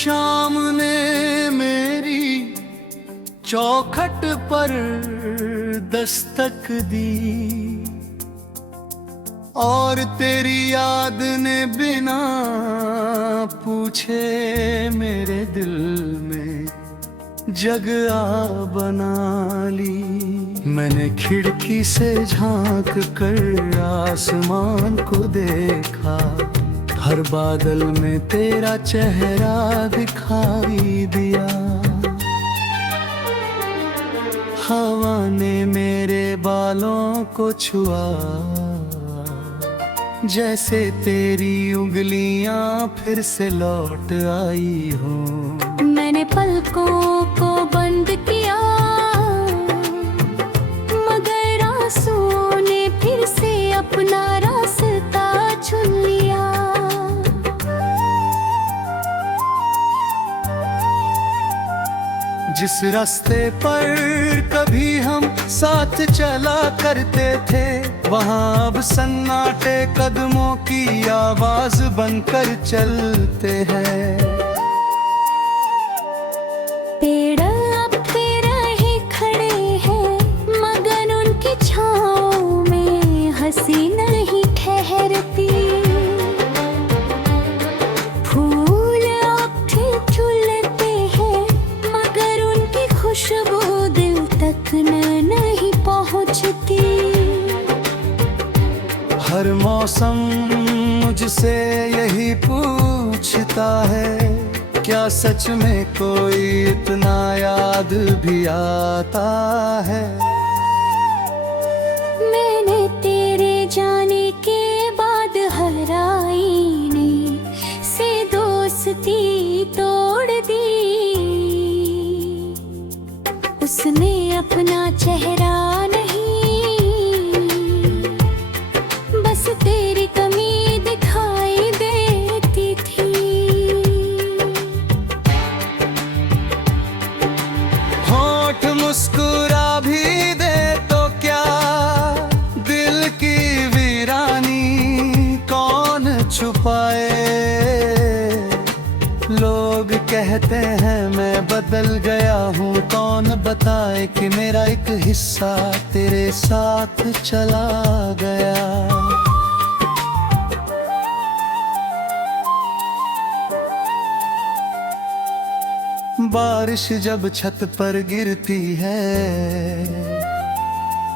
शाम ने मेरी चौखट पर दस्तक दी और तेरी याद ने बिना पूछे मेरे दिल में जगह बना ली। मैंने खिड़की से झांक कर आसमान को देखा, हर बादल में तेरा चेहरा दिखाई दिया। हवा ने मेरे बालों को छुआ, जैसे तेरी उंगलियां फिर से लौट आई हो। मैंने पलकों को बंद किया, मगर आंसुओं ने फिर से अपना रास्ता चुन लिया। जिस रास्ते पर कभी हम साथ चला करते थे, वहाँ अब सन्नाटे कदमों की आवाज बनकर चलते हैं। पेड़ अब तेरा ही खड़े हैं, मगर उनकी छाँव में हंसी नहीं ठहरती। फूल अब खिलते हैं, मगर उनकी खुशबू दिल तक नहीं पहुँचती। हर मौसम मुझसे यही पूछता है, क्या सच में कोई इतना याद भी आता है। मैंने तेरे जाने के बाद हर आईने से दोस्ती तोड़ दी। उसने अपना चेहरा नहीं, बस तेरी कमी दिखाई देती थी। होठ मुस्कुरा भी दे तो क्या, दिल की वीरानी कौन छुपाए। लोग कहते हैं मैं बदल गया हूँ, कौन बताए कि मेरा एक हिस्सा तेरे साथ चला गया। बारिश जब छत पर गिरती है,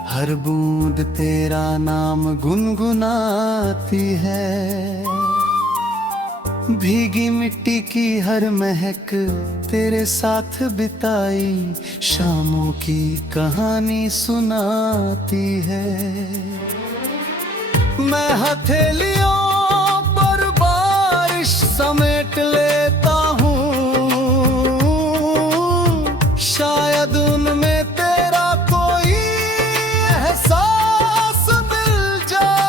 हर बूंद तेरा नाम गुनगुनाती है। भीगी मिट्टी की हर महक तेरे साथ बिताई शामों की कहानी सुनाती है। मैं हथेलियों पर बारिश समेट लेता हूँ, शायद उनमें तेरा कोई एहसास मिल जाए।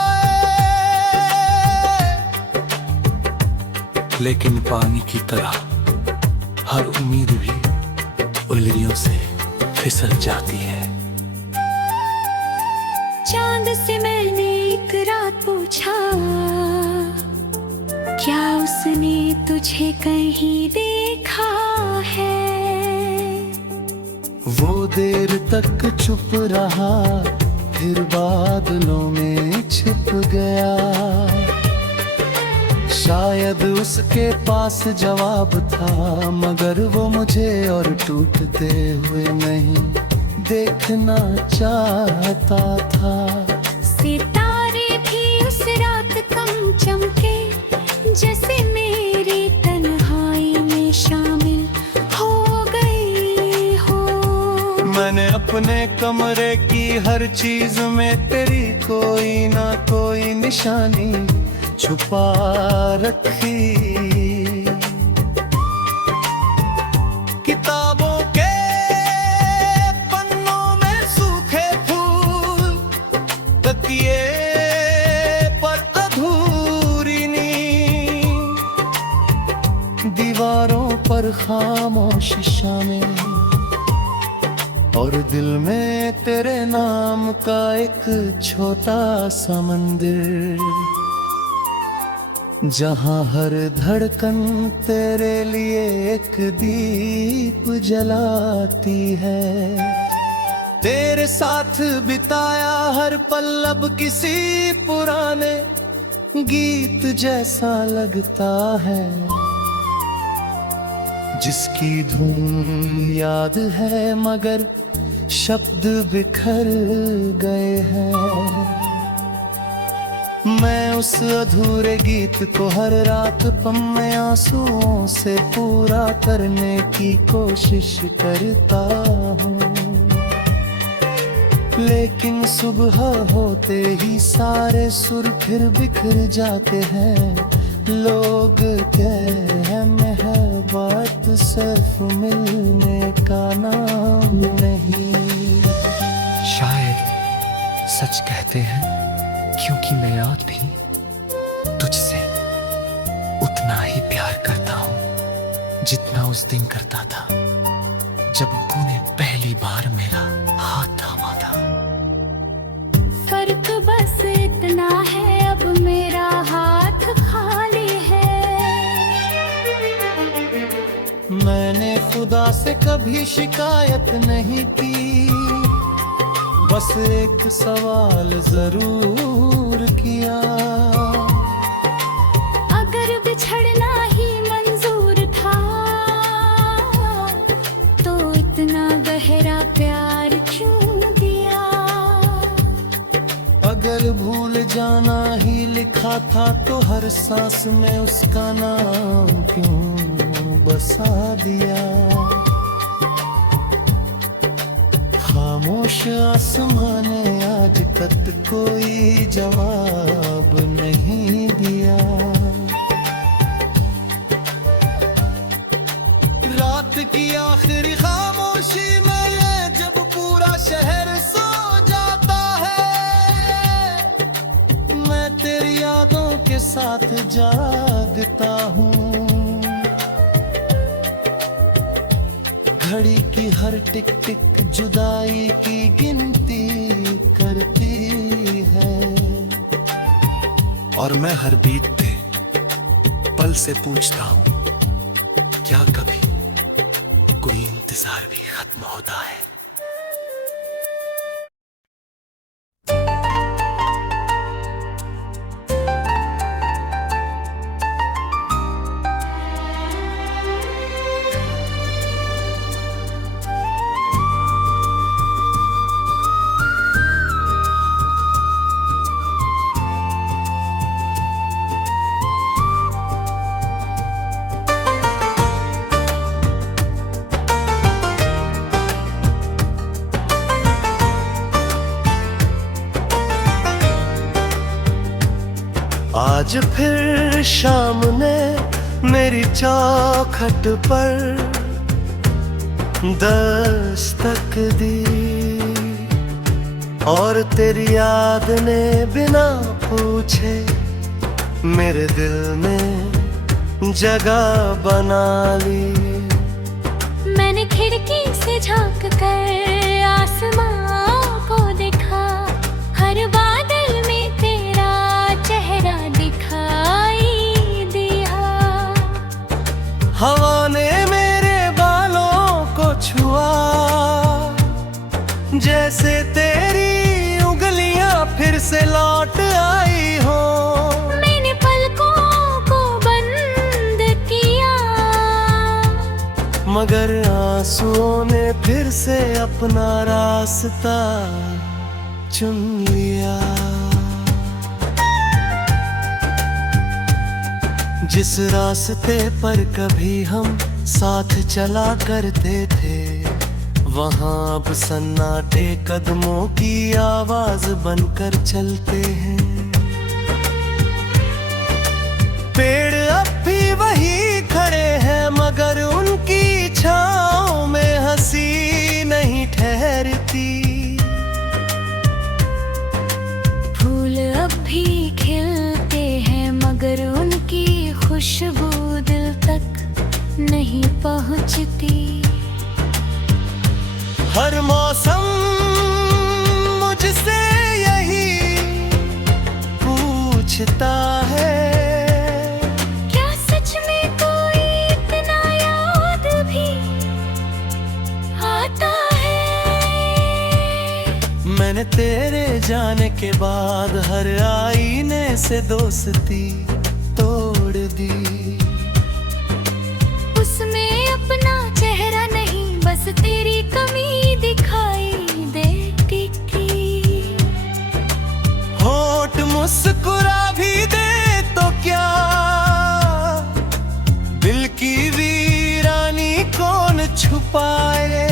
लेकिन पानी की तरह हर उम्मीद भी उंगलियों से फिसल जाती है। चांद से मैंने एक रात पूछा, क्या उसने तुझे कहीं देखा है। वो देर तक चुप रहा, फिर बादलों में छिप गया। शायद उसके पास जवाब था, मगर वो मुझे और टूटते हुए नहीं देखना चाहता था। सितारे भी उस रात कम चमके, जैसे मेरी तन्हाई में शामिल हो गई हो। मैंने अपने कमरे की हर चीज में तेरी कोई ना कोई निशानी छुपा रखी। किताबों के पन्नों में सूखे फूल, तकिए पर अधूरी नींद, दीवारों पर खामोश शामें, और दिल में तेरे नाम का एक छोटा सा मंदिर। जहाँ हर धड़कन तेरे लिए एक दीप जलाती है। तेरे साथ बिताया हर पल अब किसी पुराने गीत जैसा लगता है, जिसकी धुन याद है मगर शब्द बिखर गए हैं। मैं उस अधूरे गीत को हर रात पम में आंसुओं से पूरा करने की कोशिश करता हूँ, लेकिन सुबह होते ही सारे सुर फिर बिखर जाते हैं। लोग कहते हैं महबत सिर्फ मिलने का नाम नहीं। शायद सच कहते हैं, क्योंकि मैं आज भी तुझसे उतना ही प्यार करता हूँ जितना उस दिन करता था जब तूने पहली बार मेरा हाथ थामा था। फर्क बस इतना है अब मेरा हाथ खाली है। मैंने खुदा से कभी शिकायत नहीं की, बस एक सवाल जरूर किया। अगर बिछड़ना ही मंजूर था तो इतना गहरा प्यार क्यों दिया। अगर भूल जाना ही लिखा था तो हर सांस में उसका नाम क्यों बसा दिया। खामोश आसमां ने आज तक कोई जवाब नहीं दिया। रात की आखिरी खामोशी में जब पूरा शहर सो जाता है, मैं तेरी यादों के साथ जागता हूँ। घड़ी की हर टिक टिक जुदाई की गिनती करती है, और मैं हर बीत पे पल से पूछता हूँ, क्या कभी कोई इंतजार भी खत्म होता है। आज फिर शाम ने मेरी चौखट पर दस्तक दी, और तेरी याद ने बिना पूछे मेरे दिल में जगह बना ली। मैंने खिड़की से झांक कर आसमां को देखा, हर बादल में तेरा चेहरा दिखाई दिया। हवा ने मेरे बालों को छुआ, जैसे तेरी उंगलियां फिर से लौट आई हो। मैंने पलकों को बंद किया, मगर आंसुओं ने फिर से अपना रास्ता चुन लिया। जिस रास्ते पर कभी हम साथ चला करते थे, वहाँ अब सन्नाटे कदमों की आवाज बनकर चलते हैं। पेड़ अब भी वही खड़े हैं, मगर उनकी छाँव में हंसी नहीं ठहरती। फूल अब भी खिलते हैं, मगर उनकी खुशबू दिल तक नहीं पहुँचती। हर मौसम मुझसे यही पूछता है, मैंने तेरे जाने के बाद हर आईने से दोस्ती तोड़ दी। उसमें अपना चेहरा नहीं, बस तेरी कमी दिखाई देती थी। होठ मुस्कुरा भी दे तो क्या, दिल की वीरानी कौन छुपाए।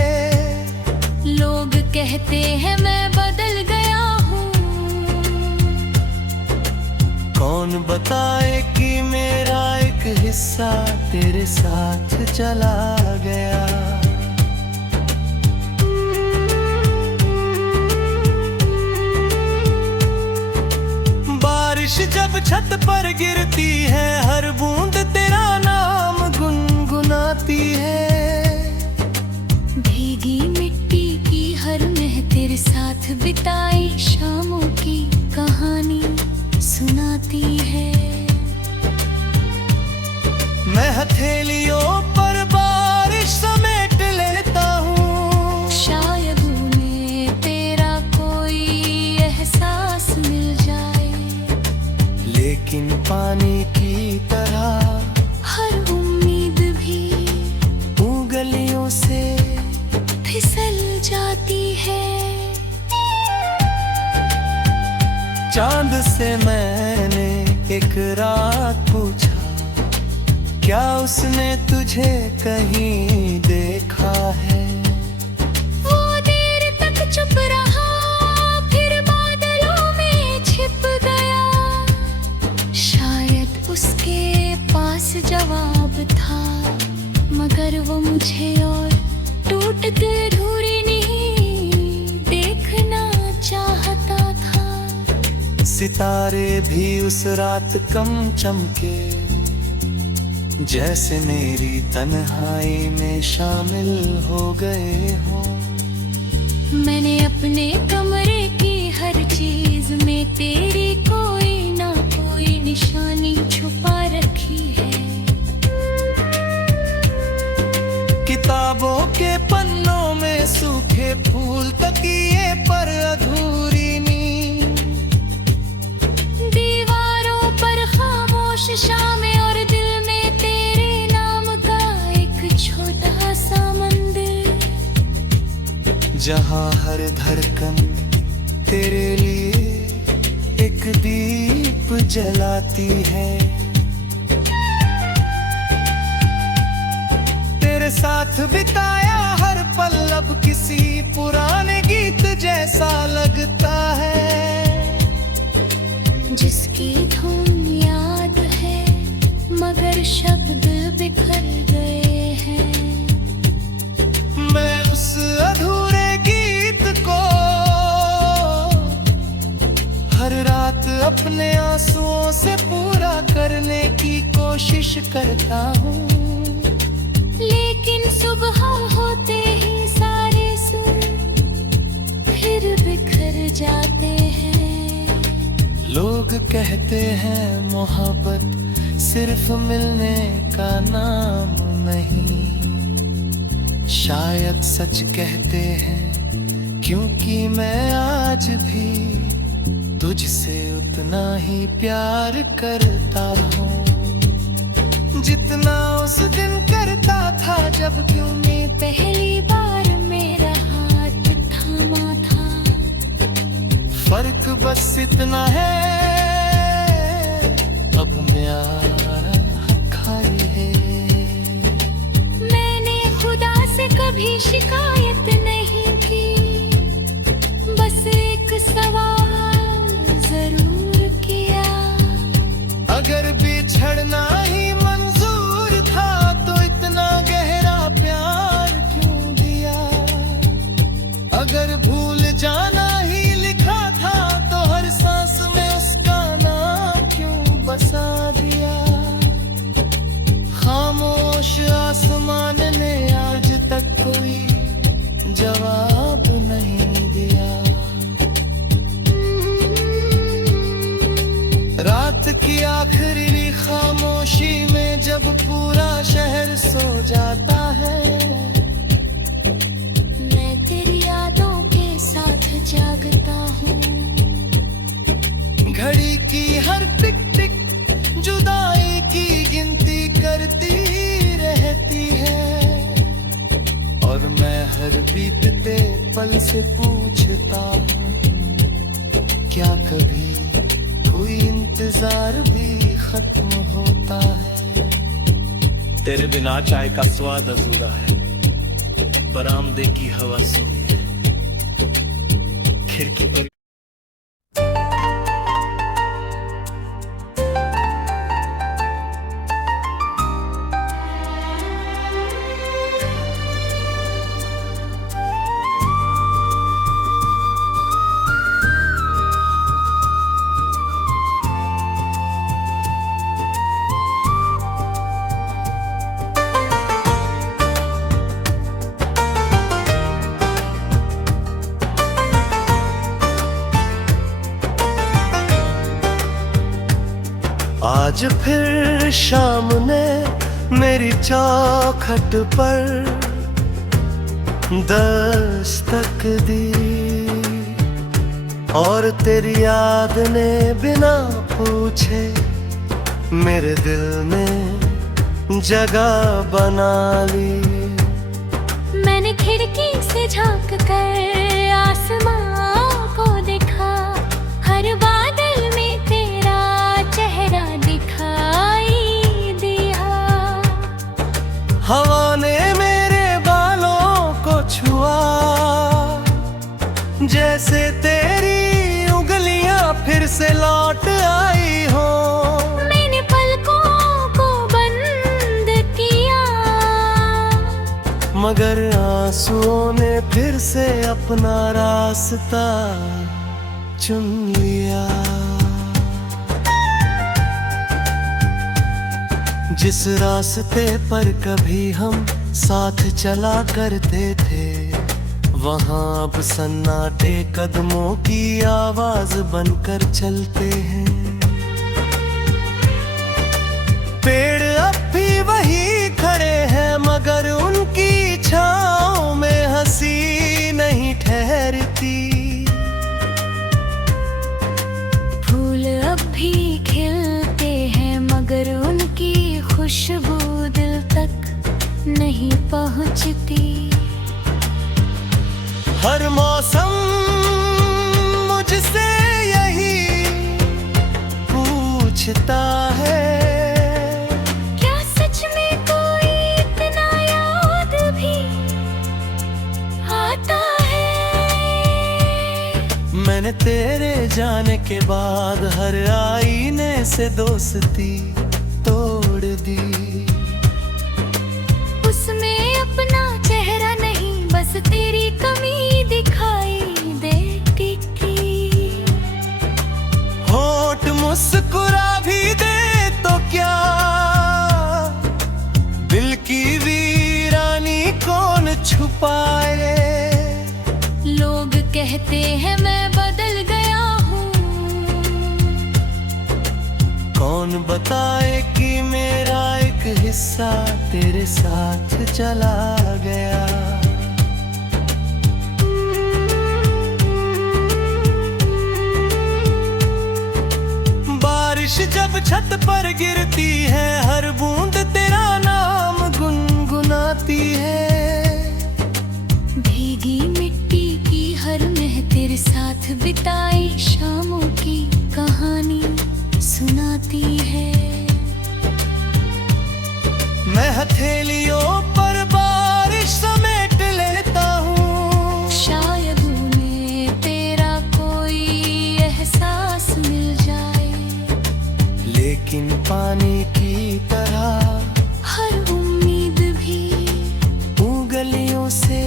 लोग कहते हैं मैं बदल गया हूँ, कौन बताए कि मेरा एक हिस्सा तेरे साथ चला गया। बारिश जब छत पर गिरती है, हर बूंद तेरा नाम गुनगुनाती है। भीगी मिट्टी की हर मह तेरे साथ बिताई शामों की कहानी सुनाती है। मैं हथेलियों पर बारिश समेट लेता हूँ, शायद उन्हें तेरा कोई एहसास मिल जाए। लेकिन पानी की तरह हर उम्मीद भी उंगलियों से फिसल जाती है। चांद से मैंने एक रात पूछा, क्या उसने तुझे कहीं देखा है। वो देर तक चुप रहा, फिर बादलों में छिप गया। शायद उसके पास जवाब था, मगर वो मुझे और टूटते अधूरी नहीं देखना चाहता था। सितारे भी उस रात कम चमके, जैसे मेरी तन्हाई में शामिल हो गए हो। मैंने अपने कमरे की हर चीज में तेरी कोई ना कोई निशानी छुपा रखी है। किताबों के पन्नों में सूखे फूल, तकिए पर अधूरी नींद। दीवारों पर खामोश शामें और दिल में तेरे नाम का एक छोटा सा मंदिर, जहाँ हर धड़कन तेरे लिए एक दीप जलाती है। तेरे साथ बिताया हर पल अब किसी पुराने गीत जैसा लगता है, जिसकी धुन याद है मगर शब्द बिखर गए हैं। मैं उस अधूरे गीत को हर रात अपने आंसुओं से पूरा करने की कोशिश करता हूँ, लेकिन सुबह होते ही सारे सुर फिर बिखर जाते हैं। लोग कहते हैं मोहब्बत सिर्फ मिलने का नाम नहीं, शायद सच कहते हैं, क्योंकि मैं आज भी तुझसे उतना ही प्यार करता हूँ जितना उस दिन करता था जब तूने पहली बार मेरा हाथ थामा था। फर्क बस इतना है, अब मेरा खाई है। मैंने खुदा से कभी शिकायत नहीं की, बस एक सवाल जरूर किया। अगर बिछड़ना ही मंजूर था तो इतना गहरा प्यार क्यों दिया। अगर भूल जाना ही लिखा था तो हर सांस में उसका नाम क्यों बसा दिया। खामोश आसमान ने आज तक कोई जागता हूँ। घड़ी की हर टिक टिक जुदाई की गिनती करती रहती है, और मैं हर बीतते पल से पूछता हूँ, क्या कभी कोई इंतजार भी खत्म होता है? तेरे बिना चाय का स्वाद अधूरा है, बरामदे की हवा सुनी है, खिड़की पर आज फिर शाम ने मेरी चौखट पर दस्तक दी, और तेरी याद ने बिना पूछे मेरे दिल में जगह बना ली। मैंने खिड़की से झांक कर आसमां को देखा, हर बादल में तेरा चेहरा दिखाई दिया। हवा ने मेरे बालों को छुआ, जैसे तेरी उंगलियां फिर से लौट आई हो। मैंने पलकों को बंद किया, मगर आंसुओं ने फिर से अपना रास्ता चुन लिया। जिस रास्ते पर कभी हम साथ चला करते थे, वहाँ अब सन्नाटे कदमों की आवाज बनकर चलते हैं। पेड़ अब भी वही खड़े हैं, मगर उनकी छाँव में हंसी नहीं ठहरती। फूल अब भी खिलते हैं, मगर उनकी खुशबू दिल तक नहीं पहुँचती। हर मौसम मुझसे यही पूछता है, क्या सच में कोई इतना याद भी आता है? मैंने तेरे जाने के बाद हर आईने से दोस्ती तोड़ दी। उसमें अपना चेहरा नहीं, बस तेरी कमी दिखाई देती थी। होठ मुस्कुरा भी दे तो क्या, दिल की वीरानी कौन छुपाए? लोग कहते हैं मैं बदल गया हूँ, कौन बताए कि मेरा एक हिस्सा तेरे साथ चला गया। बारिश जब छत पर गिरती है, हर बूंद तेरा नाम गुनगुनाती है। भीगी मिट्टी की हर मेह तेरे साथ बिताई शामों की कहानी सुनाती है। मैं हथेलियों पर बारिश समेट लेता हूँ, शायद उन्हें तेरा कोई एहसास मिल जाए। लेकिन पानी की तरह हर उम्मीद भी उंगलियों से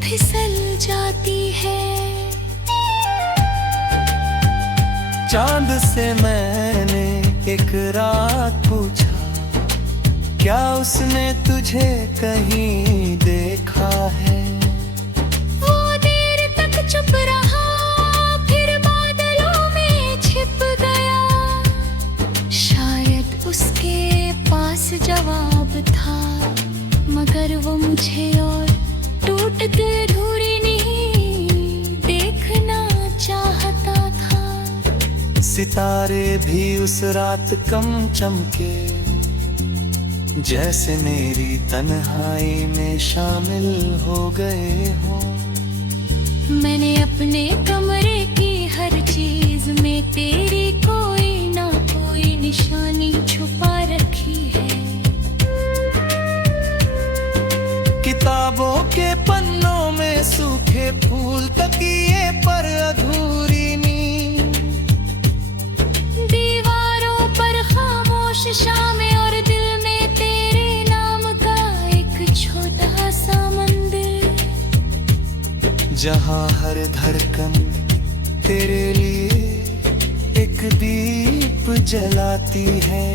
फिसल जाती है। चांद से मैंने एक रात पूछा, क्या उसने तुझे कहीं देखा है? वो देर तक चुप रहा, फिर बादलों में छिप गया। शायद उसके पास जवाब था, मगर वो मुझे और टूटती अधूरी नहीं देख सितारे भी उस रात कम चमके, जैसे मेरी तन्हाई में शामिल हो गए हो। मैंने अपने कमरे की हर चीज में तेरी कोई ना कोई निशानी छुपा रखी है। किताबों के पन्नों में सूखे फूल, तकिए पर अधूरी नींद, दीवारों पर खामोश शामें और दिल में तेरे नाम का एक छोटा सा मंदिर, जहाँ हर धड़कन तेरे लिए एक दीप जलाती है।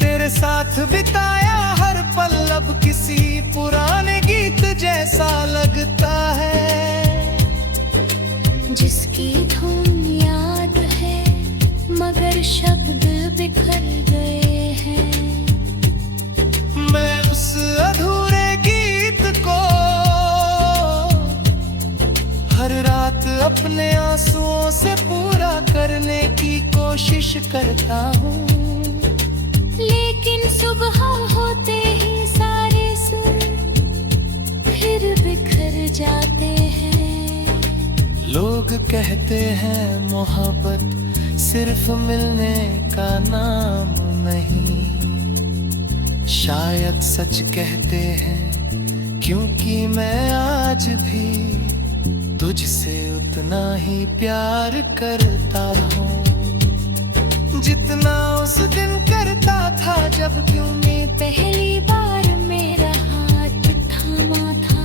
तेरे साथ बिताया हर पल अब किसी पुराने गीत जैसा लगता है, जिसकी धुन याद है मगर शब्द बिखर गए हैं। मैं उस अधूरे गीत को हर रात अपने आंसुओं से पूरा करने की कोशिश करता हूँ, लेकिन सुबह होते ही सारे सुर फिर बिखर जाते हैं। लोग कहते हैं मोहब्बत सिर्फ मिलने का नाम नहीं, शायद सच कहते हैं क्योंकि मैं आज भी तुझसे उतना ही प्यार करता हूँ, जितना उस दिन करता था जब तूने पहली बार मेरा हाथ थामा था।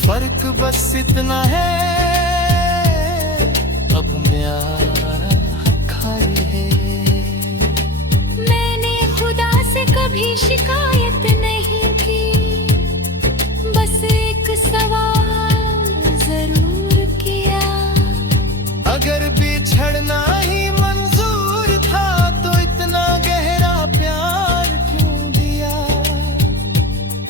फर्क बस इतना है अब मैं खाए है। मैंने खुदा से कभी शिकायत नहीं की, बस एक सवाल जरूर किया, अगर बिछड़ना ही मंजूर था तो इतना गहरा प्यार क्यों दिया,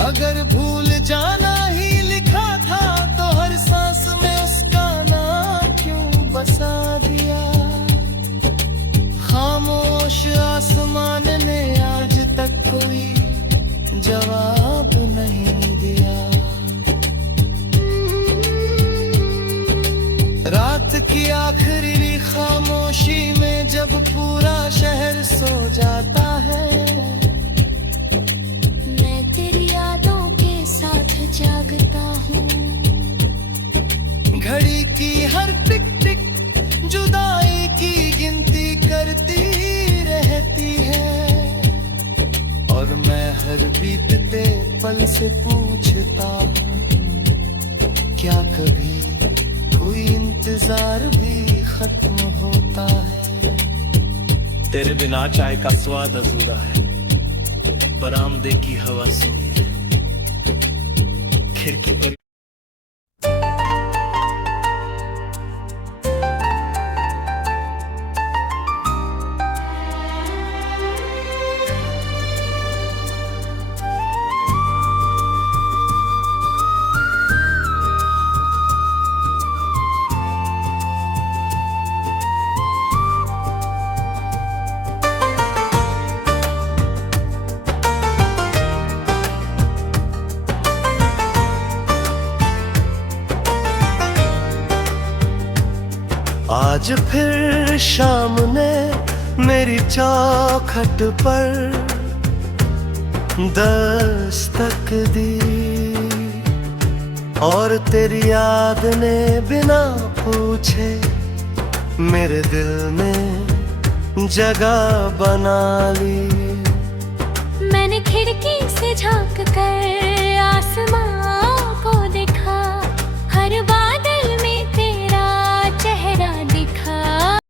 अगर भूल जाना ही लिखा था तो हर सांस में उसका नाम क्यों बसा दिया। खामोश आसमान ने आज तक कोई जवाब नहीं दिया। रात की आखिरी खामोशी में जब पूरा शहर सो जाता है, मैं तेरी यादों के साथ जागता हूँ। घड़ी की हर टिक टिक जुदाई की गिनती करती रहती है, और मैं हर बीतते पल से पूछता हूँ, क्या कभी कोई इंतजार भी खत्म होता है। तेरे बिना चाय का स्वाद अधूरा है, बरामदे की हवा सुनिए, खिड़की पर आज फिर शाम ने मेरी चौखट पर दस्तक दी, और तेरी याद ने बिना पूछे मेरे दिल में जगह बना ली। मैंने खिड़की से झांक कर आसमान